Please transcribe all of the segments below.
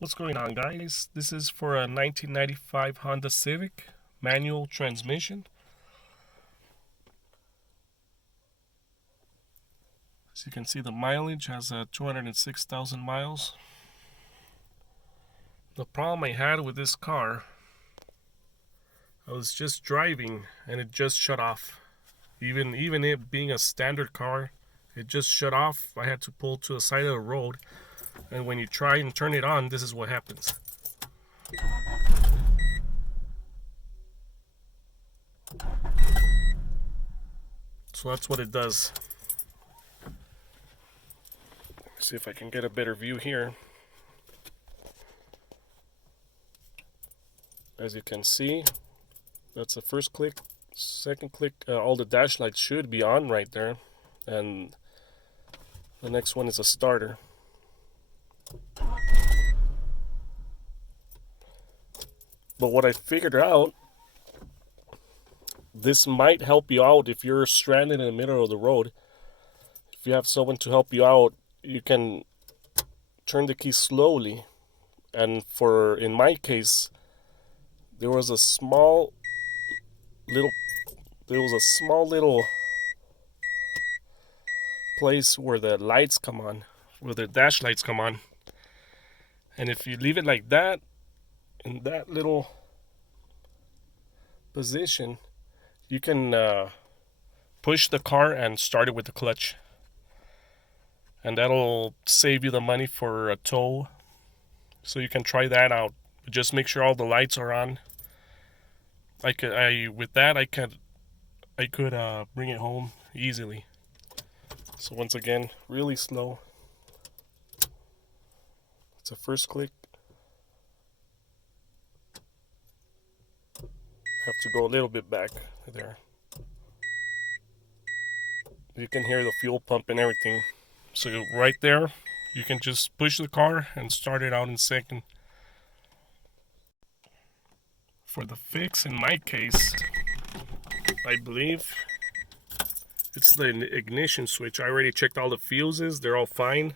What's going on, guys? This is for a 1995 Honda Civic manual transmission. As you can see, the mileage has 206,000 miles. The problem I had with this car, I was just driving and it just shut off. Even it being a standard car, it just shut off. I had to pull to the side of the road, and when you try and turn it on, this is what happens. So that's what it does. Let's see if I can get a better view here. As you can see, that's the first click. Second click, all the dash lights should be on right there, and the next one is a starter. But what I figured out, this might help you out if you're stranded in the middle of the road. If you have someone to help you out, you can turn the key slowly. And in my case, there was a small little place where the lights come on, where the dash lights come on. And if you leave it like that, in that little position, you can push the car and start it with the clutch. And that'll save you the money for a tow. So you can try that out. Just make sure all the lights are on. With that I could bring it home easily. So once again, really slow. It's a first click. Have to go a little bit back there. You can hear the fuel pump and everything. So right there, you can just push the car and start it out in second. For the fix, in my case, I believe it's the ignition switch. I already checked all the fuses, they're all fine.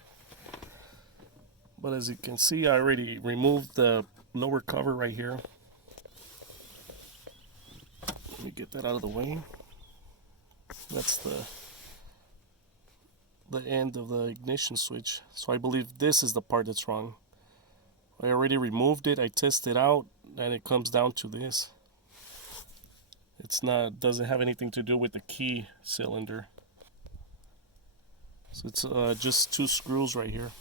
But as you can see, I already removed the lower cover right here. Let me get that out of the way. That's the end of the ignition switch. So I believe this is the part that's wrong. I already removed it, I tested it out, and it comes down to this. Doesn't have anything to do with the key cylinder. So it's just two screws right here.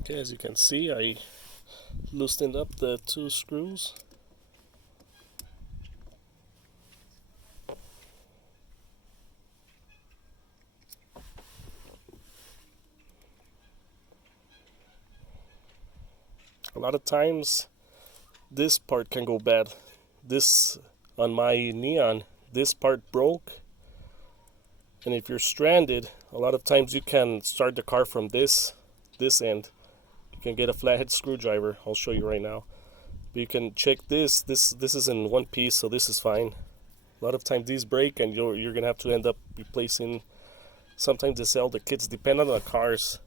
Okay, as you can see, I loosened up the two screws. A lot of times this part can go bad. This, on my Neon, this part broke, and if you're stranded, a lot of times you can start the car from this end. You can get a flathead screwdriver. I'll show you right now. But you can check this is in one piece, so this is fine. A lot of times these break, and you're gonna have to end up replacing. Sometimes they sell the kits, depending on the cars.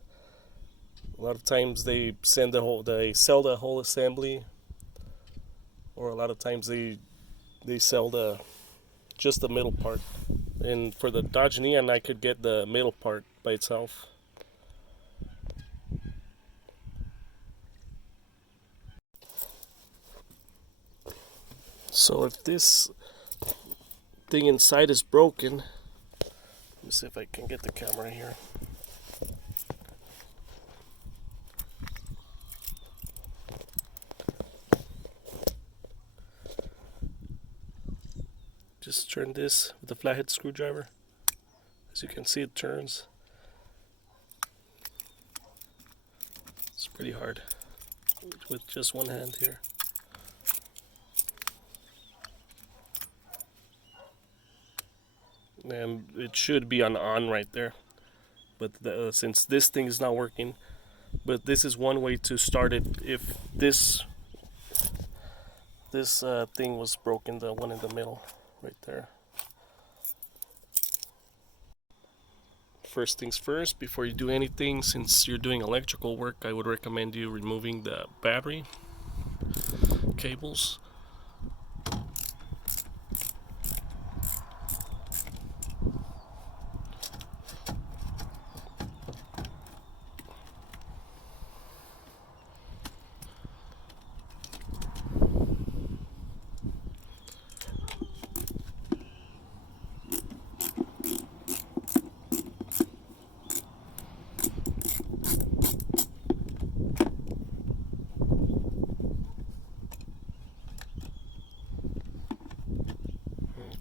A lot of times they sell the whole assembly, or a lot of times they sell just the middle part. And for the Dodge Neon, I could get the middle part by itself. So if this thing inside is broken, let me see if I can get the camera here. Just turn this with a flathead screwdriver. As you can see, it turns. It's pretty hard with just one hand here. And it should be on right there, but since this thing is not working, but this is one way to start it if this thing was broken, the one in the middle right there. first things first, before you do anything, since you're doing electrical work, I would recommend you removing the battery cables.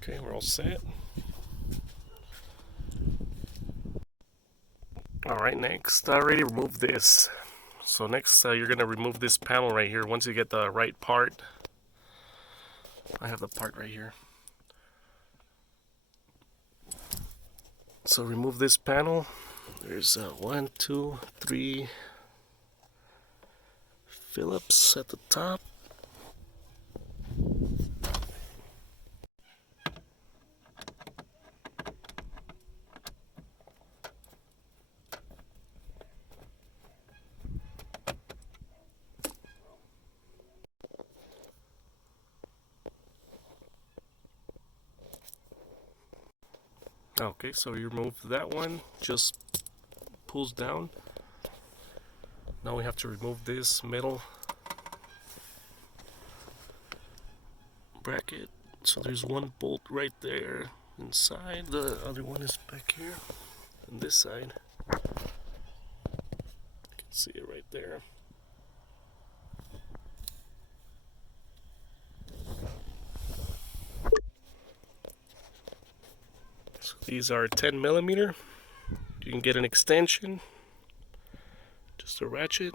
Okay, we're all set. Alright, next, I already removed this. So next, you're going to remove this panel right here. Once you get the right part, I have the part right here. So remove this panel. There's 1, 2, 3 Phillips at the top. Okay, so you remove that one, just pulls down. Now we have to remove this metal bracket. So there's one bolt right there inside, the other one is back here on this side. You can see it right there. So these are 10 millimeter. You can get an extension, just a ratchet.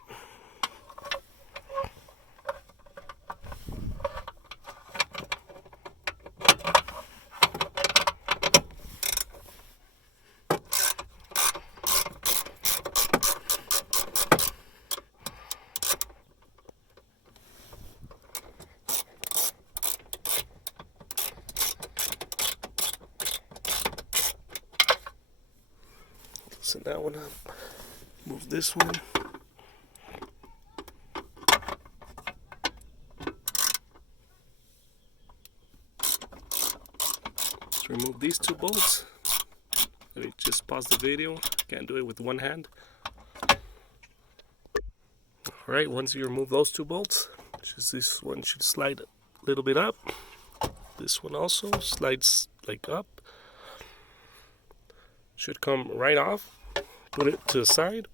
Loosen that one up. Move this one. Let's remove these two bolts. Let me just pause the video. Can't do it with one hand. Alright, once you remove those two bolts, just this one should slide a little bit up. This one also slides like up. Should come right off. Put it to the side.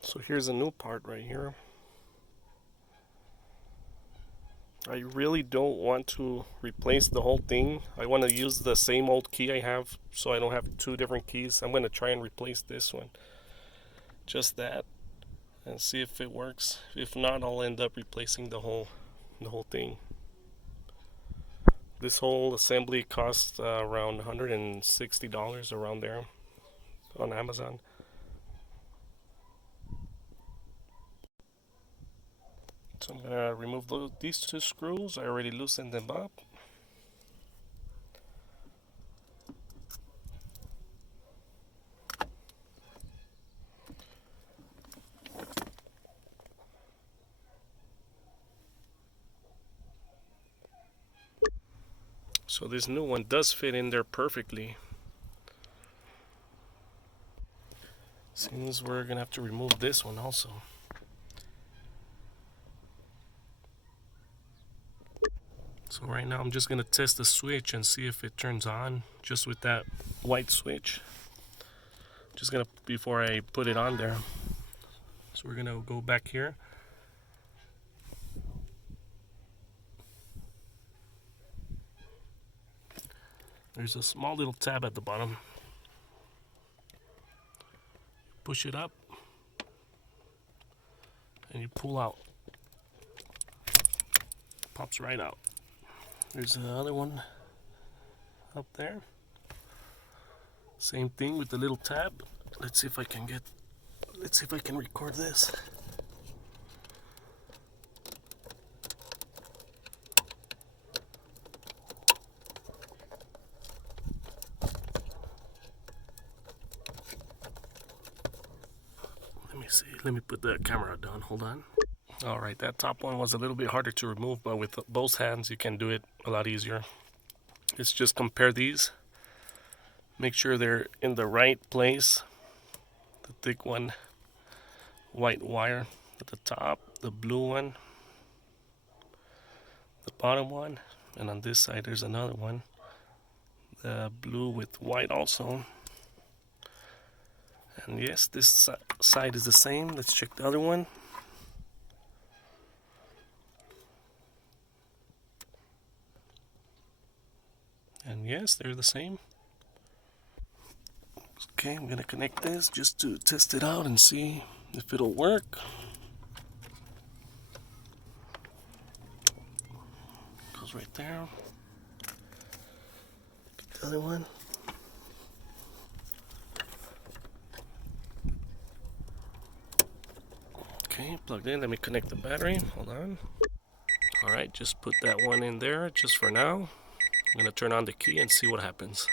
So here's a new part right here. I really don't want to replace the whole thing. I want to use the same old key I have, so I don't have two different keys. I'm going to try and replace this one. Just that. And see if it works. If not, I'll end up replacing the whole thing. This whole assembly cost around $160, around there, on Amazon. So I'm gonna remove these two screws. I already loosened them up. So this new one does fit in there perfectly. Seems we're gonna have to remove this one also. So right now I'm just gonna test the switch and see if it turns on just with that white switch. Just gonna, before I put it on there. So we're gonna go back here. There's a small little tab at the bottom. Push it up and you pull out. Pops right out. There's another one up there. Same thing with the little tab. Let's see if I can record this. see. Let me put the camera down. Hold on. All right, that top one was a little bit harder to remove, but with both hands you can do it a lot easier. Let's just compare these. Make sure they're in the right place. The thick one, white wire at the top, the blue one, the bottom one, and on this side there's another one, the blue with white also. And yes, this side is the same. Let's check the other one. And yes, they're the same. Okay, I'm gonna connect this just to test it out and see if it'll work. Goes right there. Get the other one. Okay, plugged in. Let me connect the battery. Hold on. Alright, just put that one in there just for now. I'm gonna turn on the key and see what happens.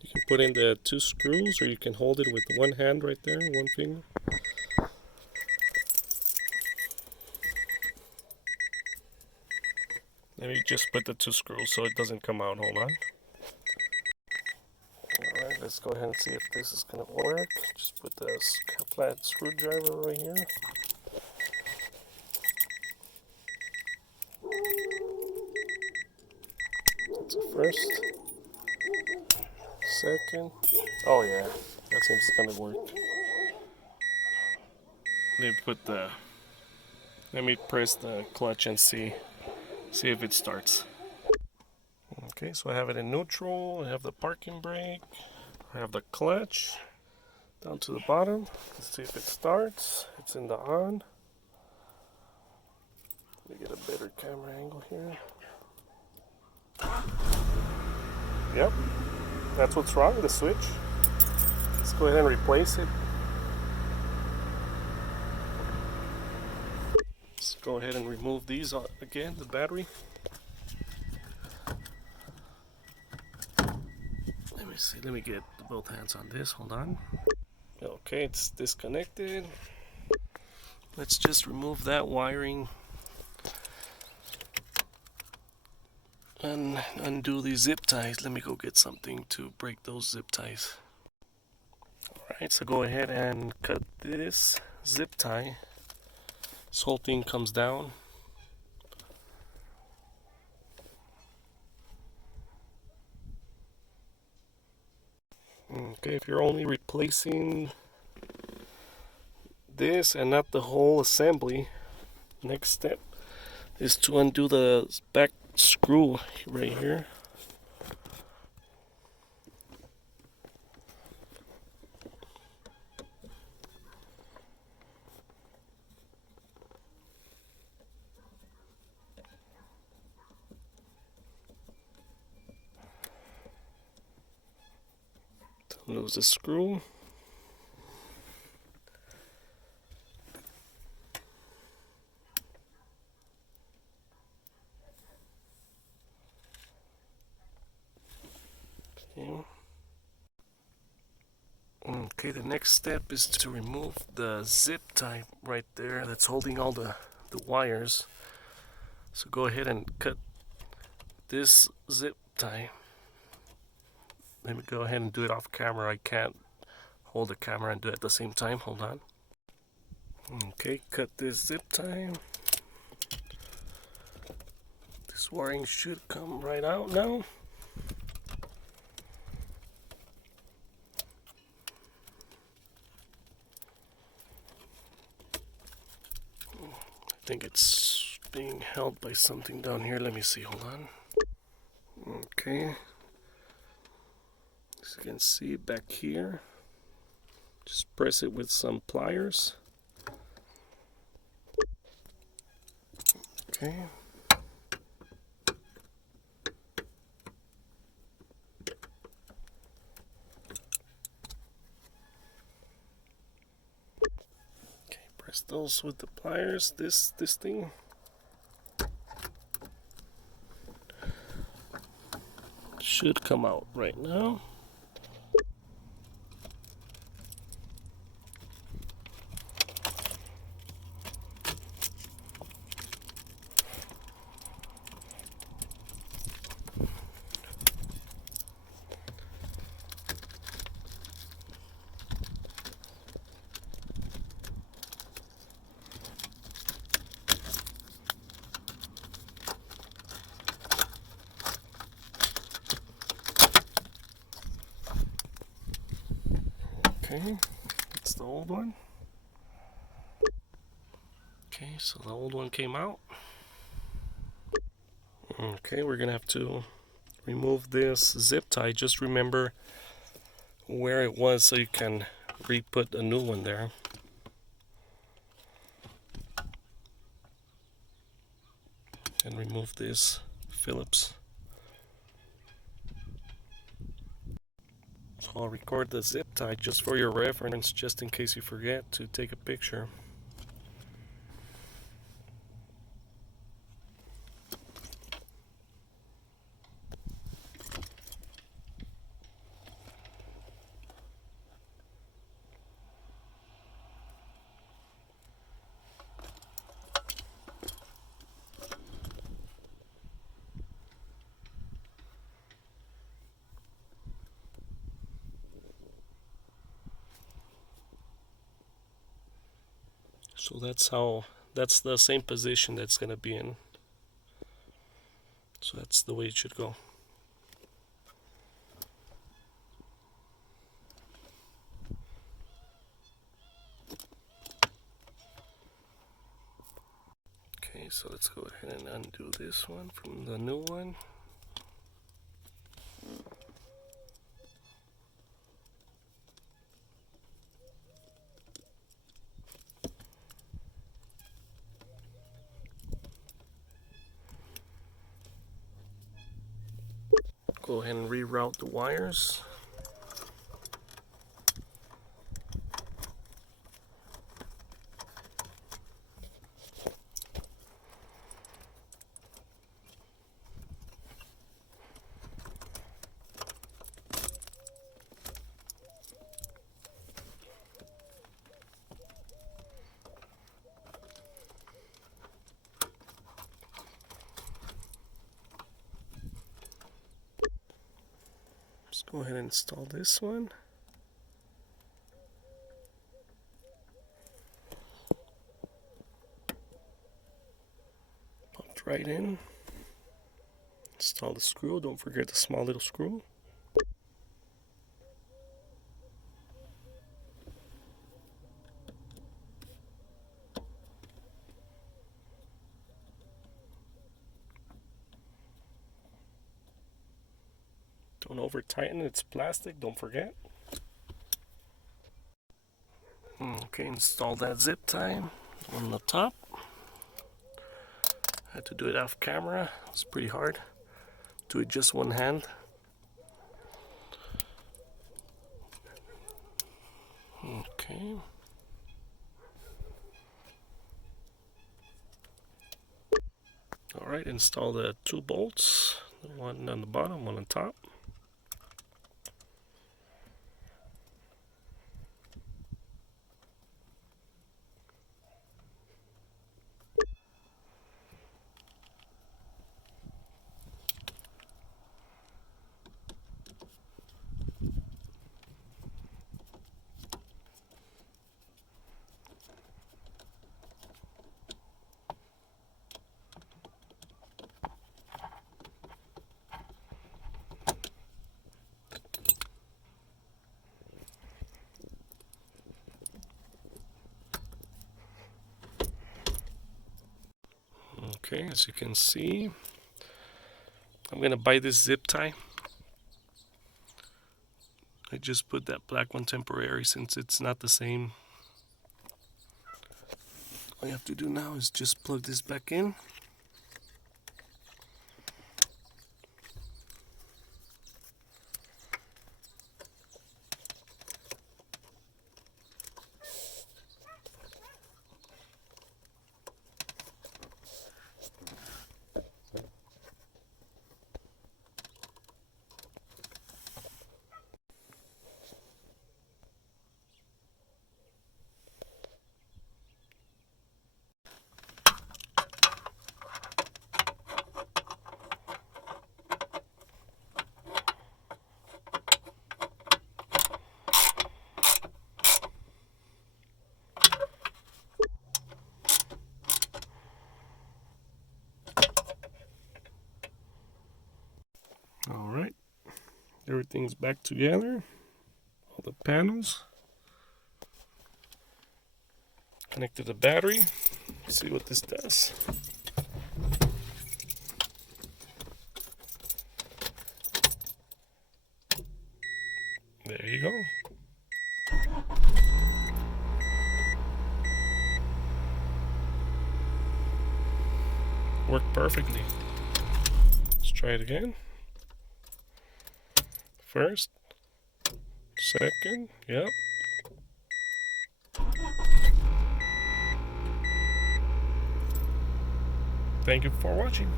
You can put in the 2 screws, or you can hold it with one hand right there, one finger. Let me just put the 2 screws so it doesn't come out. Hold on. Alright, let's go ahead and see if this is gonna work. Just put the flat screwdriver right here. That's the first. Second. Oh yeah, that seems gonna work. Let me press the clutch and see if it starts. Okay, so I have it in neutral. I have the parking brake. I have the clutch down to the bottom. Let's see if it starts. It's in the on. Let me get a better camera angle here. Yep, that's what's wrong, the switch. Let's go ahead and replace it. Let's go ahead and remove these again, the battery. Let me see, let me get both hands on this, hold on. Okay, it's disconnected. Let's just remove that wiring and undo these zip ties. Let me go get something to break those zip ties. Alright, so go ahead and cut this zip tie. This whole thing comes down. Okay, if you're only replacing this and not the whole assembly, next step is to undo the back screw right here. Lose the screw. Okay, the next step is to remove the zip tie right there that's holding all the wires. So go ahead and cut this zip tie. Let me go ahead and do it off camera. I can't hold the camera and do it at the same time. Hold on. Okay, cut this zip tie. This wiring should come right out now. I think it's being held by something down here. Let me see. Hold on. Okay. As you can see back here, just press it with some pliers. Okay. Okay, press those with the pliers. This thing. Should come out right now. Okay, it's the old one. Okay, so the old one came out. Okay, we're gonna have to remove this zip tie. Just remember where it was so you can re-put a new one there. And remove this Phillips. So I'll record the zip tie just for your reference, just in case you forget to take a picture. So that's the same position that's going to be in. So that's the way it should go. Okay, so let's go ahead and undo this one from the new one. Go ahead and reroute the wires. Let's go ahead and install this one. Popped right in. Install the screw. Don't forget the small little screw. Don't over tighten, it's plastic, don't forget. Okay, install that zip tie on the top. Had to do it off camera, it's pretty hard. Do it just one hand. Okay. Alright, install the two bolts, one on the bottom, one on top. Okay, as you can see, I'm gonna buy this zip tie. I just put that black one temporary since it's not the same. All you have to do now is just plug this back in. All right, everything's back together, all the panels. Connected the battery. See what this does. There you go. Worked perfectly. Let's try it again. First, second, yep. Thank you for watching.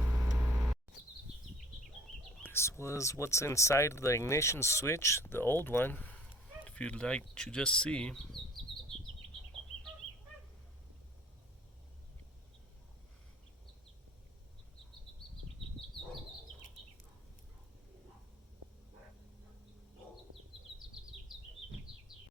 This was what's inside the ignition switch, the old one. If you'd like to just see.